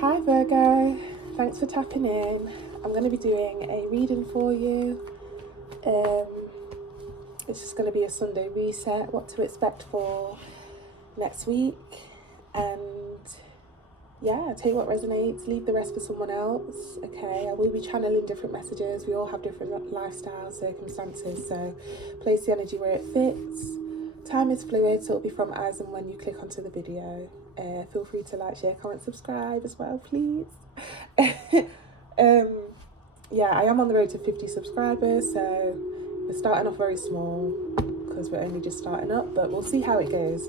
Hi Virgo, thanks for tapping in. I'm going to be doing a reading for you. It's just going to be a Sunday reset, what to expect for next week. And yeah, take what resonates, leave the rest for someone else. Okay, I will be channeling different messages. We all have different lifestyles, circumstances, so place the energy where it fits. Time is fluid, so it'll be from as and when you click onto the video. Feel free to like, share, comment, subscribe as well, please. Yeah, I am on the road to 50 subscribers, so we're starting off very small because we're only just starting up, but we'll see how it goes.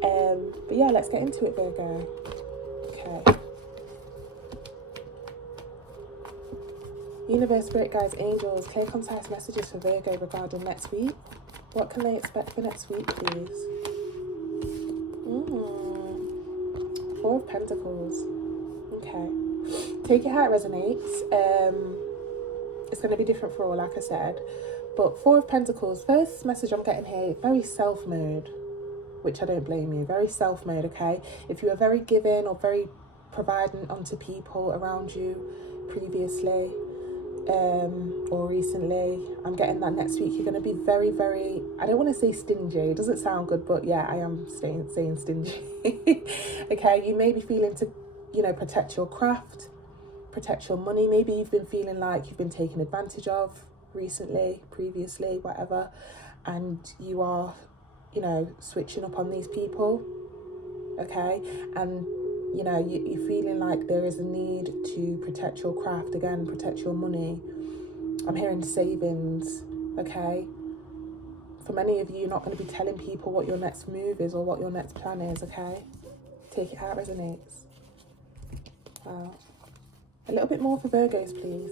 But yeah, let's get into it, Virgo. Okay. Universe, Spirit Guides, Angels, clear concise messages for Virgo regarding next week. What can they expect for next week, please? Four of Pentacles. Okay. Take it how it resonates. It's going to be different for all, like I said. But Four of Pentacles, first message I'm getting here, very self mode, which I don't blame you. Very self mode, okay? If you are very giving or very providing onto people around you previously, or recently, I'm getting that next week you're going to be very, very, I don't want to say stingy, it doesn't sound good, but yeah, I am saying stingy. Okay, you may be feeling to, protect your craft, protect your money. Maybe you've been feeling like you've been taken advantage of recently, previously, whatever, and you are, switching up on these people, okay? And you're feeling like there is a need to protect your craft, again, protect your money. I'm hearing savings, okay? For many of you, you're not going to be telling people what your next move is or what your next plan is, okay? Take it how it resonates. Wow. A little bit more for Virgos, please.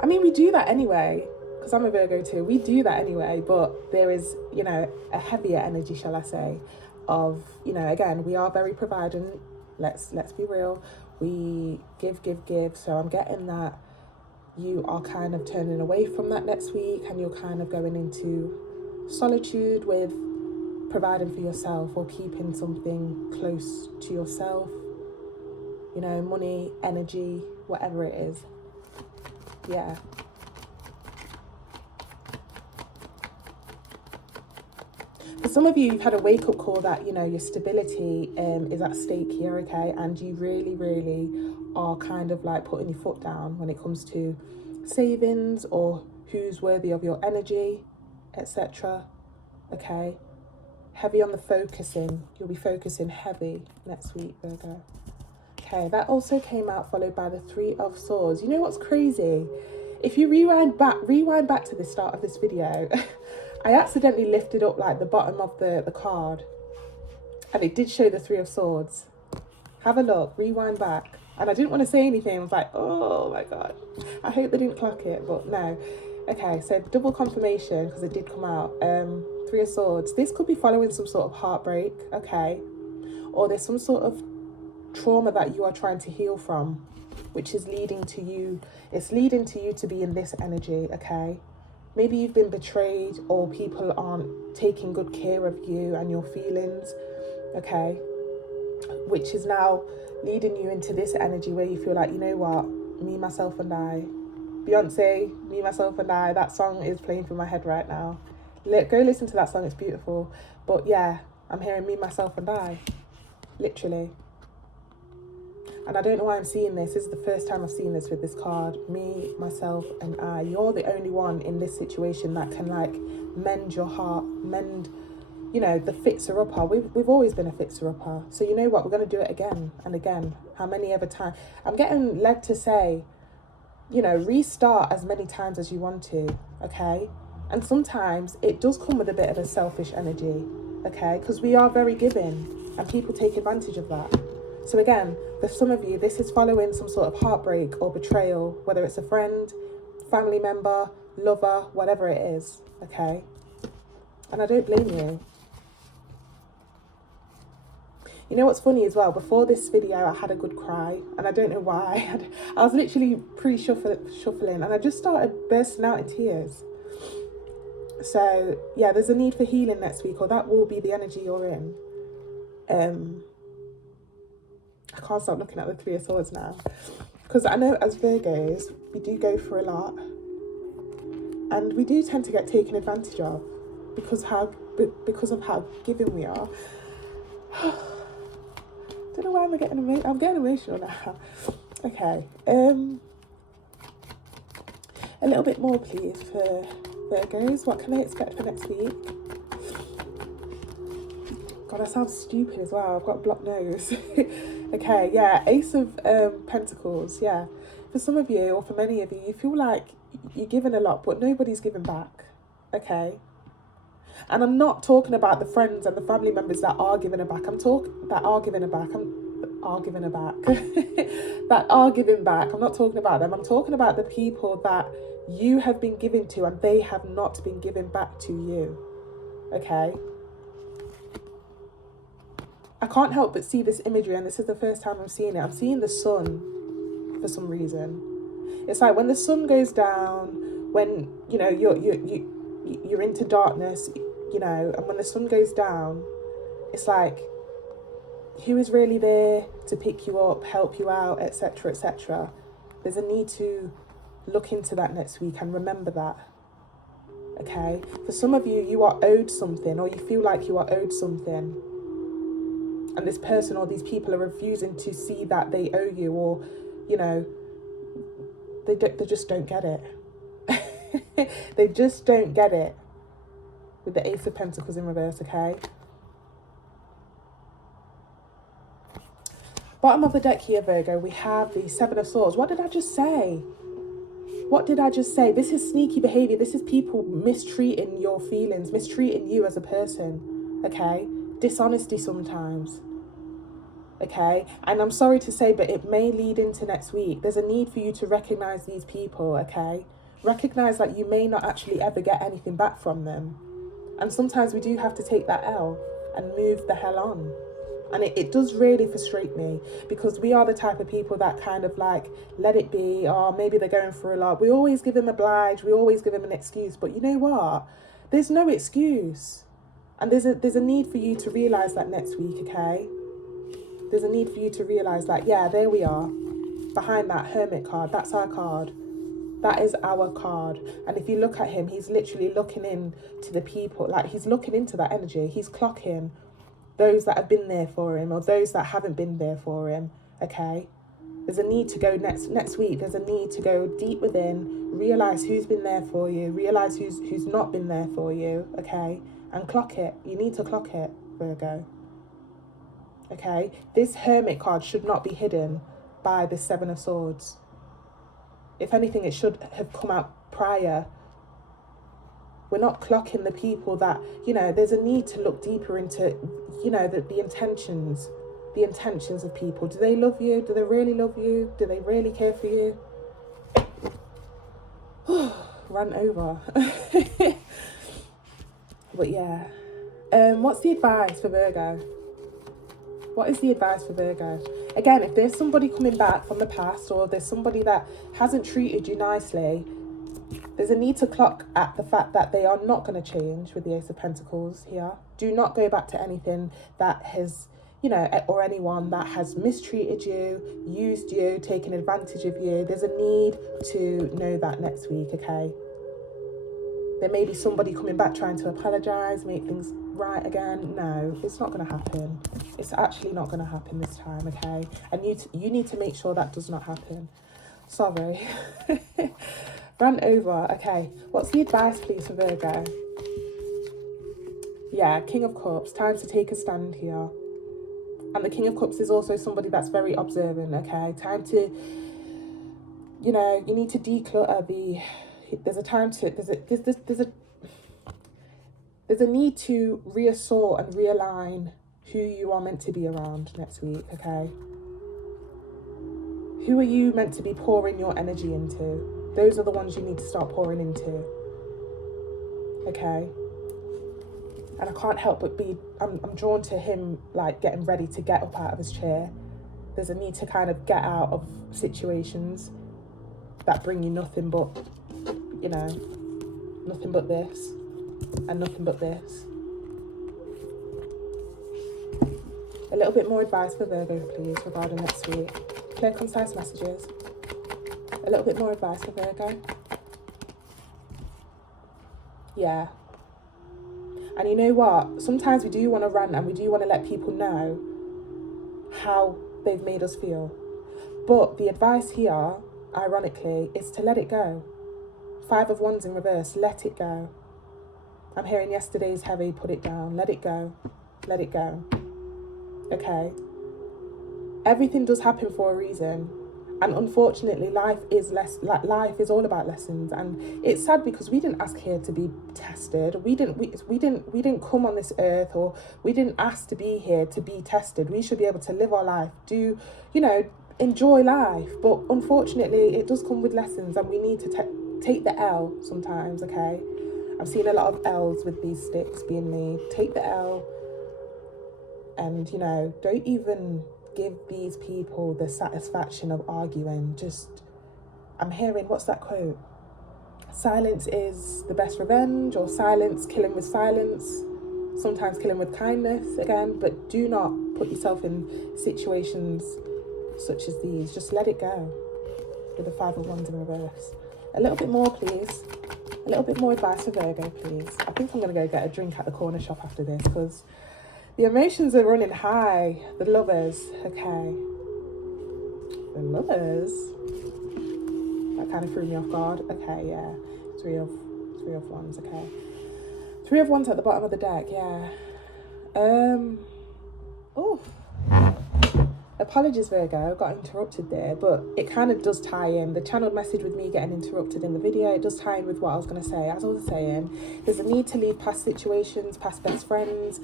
I mean, we do that anyway, because I'm a Virgo too. We do that anyway, but there is, a heavier energy, shall I say, of, again, we are very provident. Let's be real. We give. So I'm getting that you are kind of turning away from that next week and you're kind of going into solitude with providing for yourself or keeping something close to yourself. Money, energy, whatever it is. Yeah. For some of you, you've had a wake-up call that, your stability is at stake here, okay? And you really, really are kind of like putting your foot down when it comes to savings or who's worthy of your energy, etc. Okay? Heavy on the focusing. You'll be focusing heavy next week, Virgo. Okay, that also came out followed by the Three of Swords. You know what's crazy? If you rewind back to the start of this video, I accidentally lifted up like the bottom of the card and it did show the Three of Swords. Have a look, rewind back. And I didn't want to say anything. I was like, oh my God, I hope they didn't clock it, but no. Okay, so double confirmation because it did come out. Three of Swords. This could be following some sort of heartbreak, okay? Or there's some sort of trauma that you are trying to heal from, which is leading to you to be in this energy, okay? Maybe you've been betrayed or people aren't taking good care of you and your feelings, okay? Which is now leading you into this energy where you feel like, you know what, me, myself and I, Beyonce, me, myself and I, that song is playing through my head right now. Go listen to that song, it's beautiful. But yeah, I'm hearing me, myself and I, literally. And I don't know why I'm seeing this. This is the first time I've seen this with this card. Me, myself, and I. You're the only one in this situation that can, mend your heart, mend, the fixer-upper. We've always been a fixer-upper. So you know what? We're going to do it again and again. How many other times? I'm getting led to say, restart as many times as you want to, okay? And sometimes it does come with a bit of a selfish energy, okay? Because we are very giving and people take advantage of that. So again, for some of you, this is following some sort of heartbreak or betrayal, whether it's a friend, family member, lover, whatever it is, okay? And I don't blame you. You know what's funny as well? Before this video, I had a good cry, and I don't know why. I was literally shuffling, and I just started bursting out in tears. So yeah, there's a need for healing next week, or that will be the energy you're in. I can't stop looking at the Three of Swords now. Because I know as Virgos, we do go for a lot. And we do tend to get taken advantage of because of how giving we are. Don't know why I'm getting emotional now. Okay. A little bit more, please, for Virgos. What can they expect for next week? God, I sound stupid as well. I've got a blocked nose. Okay, yeah. Ace of Pentacles, yeah. For some of you, or for many of you, you feel like you're giving a lot, but nobody's giving back. Okay? And I'm not talking about the friends and the family members that are giving it back. That are giving back. That are giving back. I'm not talking about them. I'm talking about the people that you have been giving to and they have not been giving back to you. Okay? I can't help but see this imagery, and this is the first time I'm seeing it. I'm seeing the sun for some reason. It's like when the sun goes down, when, you know, you're into darkness, you know, and when the sun goes down, it's like, who is really there to pick you up, help you out, etc., etc. There's a need to look into that next week and remember that. Okay? For some of you, you are owed something, or you feel like you are owed something. And this person or these people are refusing to see that they owe you, or, you know, they just don't get it. They just don't get it. With the Ace of Pentacles in reverse, okay? Bottom of the deck here, Virgo, we have the Seven of Swords. What did I just say? What did I just say? This is sneaky behavior. This is people mistreating your feelings, mistreating you as a person, okay? Dishonesty sometimes, okay? And I'm sorry to say, but it may lead into next week. There's a need for you to recognize these people, okay? Recognize that you may not actually ever get anything back from them. And sometimes we do have to take that L and move the hell on. And it does really frustrate me, because we are the type of people that kind of like, let it be, or maybe they're going through a lot. We always give them a oblige, we always give them an excuse. But you know what? There's no excuse. And there's a need for you to realise that next week, okay? There's a need for you to realise that, yeah, there we are. Behind that Hermit card, that's our card. That is our card. And if you look at him, he's literally looking into the people, like he's looking into that energy. He's clocking those that have been there for him or those that haven't been there for him, okay? There's a need to go next week. There's a need to go deep within, realise who's been there for you, realise who's not been there for you, okay? And clock it. You need to clock it, Virgo. Okay? This Hermit card should not be hidden by the Seven of Swords. If anything, it should have come out prior. We're not clocking the people that, you know, there's a need to look deeper into, you know, the intentions of people. Do they love you? Do they really love you? Do they really care for you? Run over. But yeah. What's the advice for Virgo? What is the advice for Virgo? Again, if there's somebody coming back from the past, or there's somebody that hasn't treated you nicely, there's a need to clock at the fact that they are not going to change with the Ace of Pentacles here. Do not go back to anything that has, you know, or anyone that has mistreated you, used you, taken advantage of you. There's a need to know that next week, okay? There may be somebody coming back trying to apologise, make things right again. No, it's not going to happen. It's actually not going to happen this time, okay? And you need to make sure that does not happen. Sorry. Ran over. Okay, what's the advice, please, for Virgo? Yeah, King of Cups. Time to take a stand here. And the King of Cups is also somebody that's very observant, okay? Time to, you know, you need to declutter the... There's a time to... There's a need to reassort and realign who you are meant to be around next week, okay? Who are you meant to be pouring your energy into? Those are the ones you need to start pouring into, okay? And I can't help but be, I'm drawn to him, like, getting ready to get up out of his chair. There's a need to kind of get out of situations that bring you nothing but, you know, nothing but this and nothing but this. A little bit more advice for Virgo, please, regarding next week. Clear, concise messages. A little bit more advice for Virgo. Yeah. And you know what? Sometimes we do want to rant and we do want to let people know how they've made us feel. But the advice here, ironically, is to let it go. 5 of Wands in reverse, let it go. I'm hearing yesterday's heavy, put it down, let it go. Let it go. Okay? Everything does happen for a reason. And unfortunately, life is all about lessons, and it's sad because we didn't ask here to be tested. We didn't come on this earth, or we didn't ask to be here to be tested. We should be able to live our life, enjoy life. But unfortunately, it does come with lessons, and we need to take the L sometimes. Okay, I've seen a lot of L's with these sticks being made. Take the L, and don't even give these people the satisfaction of arguing. I'm hearing, what's that quote? Silence is the best revenge, or silence, killing with silence, sometimes killing with kindness again. But do not put yourself in situations such as these. Just let it go. With the 5 of Wands in reverse. A little bit more, please. A little bit more advice for Virgo, please. I think I'm going to go get a drink at the corner shop after this, because the emotions are running high. The Lovers, okay. The Lovers. That kind of threw me off guard. Okay, yeah. Three of Wands, okay. 3 of Wands at the bottom of the deck, yeah. Apologies, Virgo, got interrupted there, but it kind of does tie in. The channeled message with me getting interrupted in the video, it does tie in with what I was going to say. As I was saying, there's a need to leave past situations, past best friends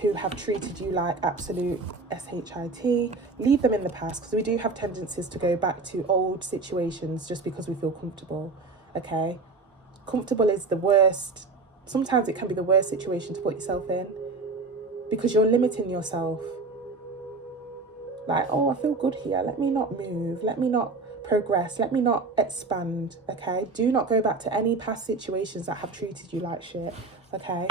who have treated you like absolute shit. Leave them in the past, because we do have tendencies to go back to old situations just because we feel comfortable, okay? Comfortable is the worst. Sometimes it can be the worst situation to put yourself in, because you're limiting yourself. Like, oh, I feel good here. Let me not move. Let me not progress. Let me not expand, okay? Do not go back to any past situations that have treated you like shit, okay?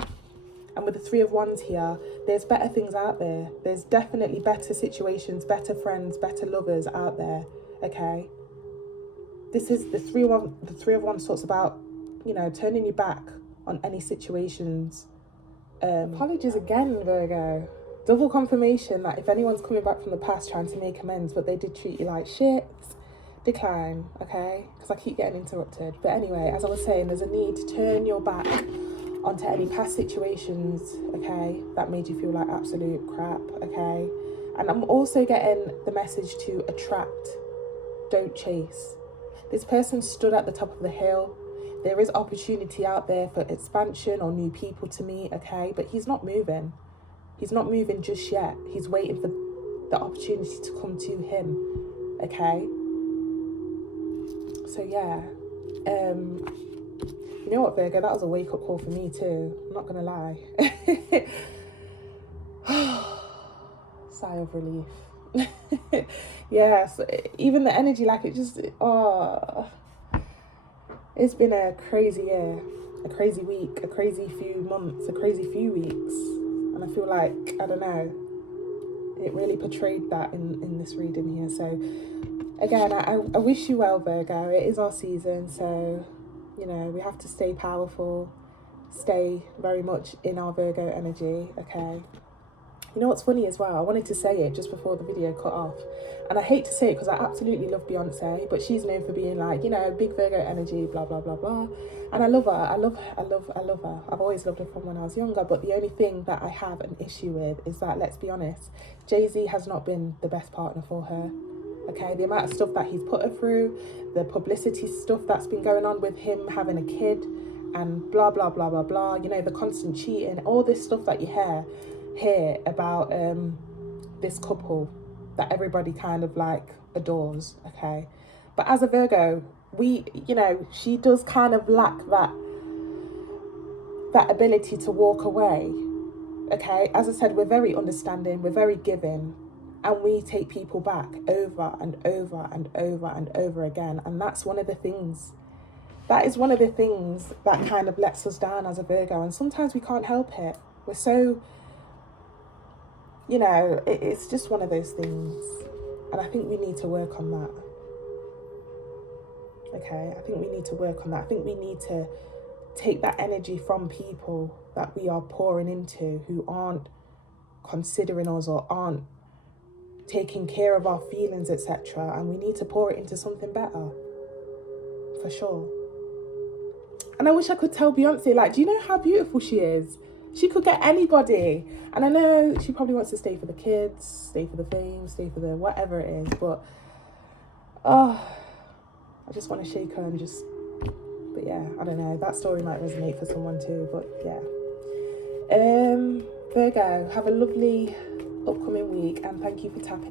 And with the 3 of Wands here, there's better things out there. There's definitely better situations, better friends, better lovers out there, okay? This is the 3 of Wands talks about, turning your back on any situations. Apologies again, Virgo. Double confirmation that if anyone's coming back from the past trying to make amends, but they did treat you like shit, decline, okay? Because I keep getting interrupted. But anyway, as I was saying, there's a need to turn your back onto any past situations, okay, that made you feel like absolute crap, okay? And I'm also getting the message to attract, don't chase. This person stood at the top of the hill. There is opportunity out there for expansion or new people to meet, okay? But he's not moving. He's not moving just yet. He's waiting for the opportunity to come to him, okay? So, yeah. You know what, Virgo? That was a wake-up call for me, too. I'm not going to lie. Sigh of relief. Yes, even the energy, like, it just... It's been a crazy year, a crazy week, a crazy few months, a crazy few weeks. And I feel like, I don't know, it really portrayed that in this reading here. So, again, I wish you well, Virgo. It is our season, so, we have to stay powerful, stay very much in our Virgo energy, okay? You know what's funny as well? I wanted to say it just before the video cut off. And I hate to say it because I absolutely love Beyonce, but she's known for being like, big Virgo energy, blah, blah, blah, blah. And I love her. I love her. I've always loved her from when I was younger. But the only thing that I have an issue with is that, let's be honest, Jay-Z has not been the best partner for her. Okay, the amount of stuff that he's put her through, the publicity stuff that's been going on with him having a kid, and blah, blah, blah, blah, blah. The constant cheating, all this stuff that you hear about this couple that everybody kind of like adores, okay? But as a Virgo, she does kind of lack that ability to walk away, okay? As I said, we're very understanding, we're very giving, and we take people back over and over and over and over again. And that's one of the things, that kind of lets us down as a Virgo. And sometimes we can't help it. We're so... you know, it's just one of those things. And I think we need to work on that. Okay, I think we need to work on that. I think we need to take that energy from people that we are pouring into who aren't considering us or aren't taking care of our feelings, etc. And we need to pour it into something better, for sure. And I wish I could tell Beyonce, like, do you know how beautiful she is? She could get anybody. And I know she probably wants to stay for the kids, stay for the fame, stay for the whatever it is. But, I just want to shake her and just, but yeah, I don't know. That story might resonate for someone too, but yeah. Virgo, have a lovely upcoming week and thank you for tapping.